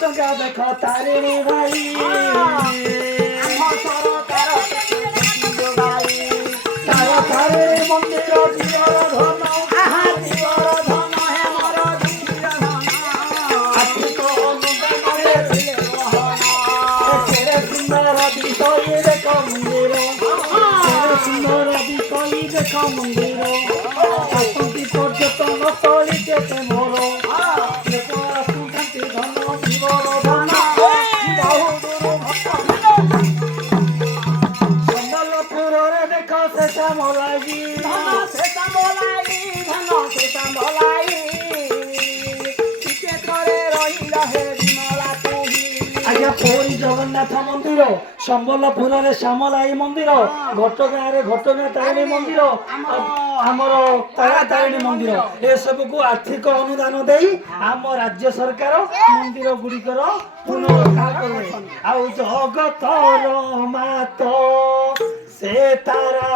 ଟଙ୍କା ଦେଖ ତାରିଣୀ ଭାଇ ତାର ତାରିଣୀ ମନ୍ଦିର ଜୀବର ଧନ ଜୀବର ଧନ ହେ ମୋର ଆର୍ଥିକ ଅନୁଦାନରେ କେଡ଼େ ସୁନ୍ଦର ବିଷୟୀ ଦେଖ ମନ୍ଦିର କେଡ଼େ ସୁନ୍ଦର ବିଷୟୀ ଦେଖ ମନ୍ଦିର ଆସନ୍ତି ପର୍ଯ୍ୟଟନ ସ୍ଥଳୀ କେତେ ମୋର ଲୋକ ଆସୁଛନ୍ତି ଧନ ଜୀବର ଧନ ସମ୍ବଲପୁରରେ ଦେଖ ସେ ଶ୍ୟାମଲାଗି ଆଜ୍ଞା ପୁରୀ ଜଗନ୍ନାଥ ମନ୍ଦିର ସମ୍ବଲପୁରରେ ଶ୍ୟାମଲାଇ ମନ୍ଦିର ଘଟଗାଁରେ ଘଟଗାଁ ତାରିଣୀ ମନ୍ଦିର ଆମର ତାରା ତାରିଣୀ ମନ୍ଦିର ଏସବୁକୁ ଆର୍ଥିକ ଅନୁଦାନ ଦେଇ ଆମ ରାଜ୍ୟ ସରକାର ମନ୍ଦିର ଗୁଡ଼ିକର ପୁନରୁଦ୍ଧାର କରିବେ ଆଉ ଜଗତର ମାତ ସେ ତାରା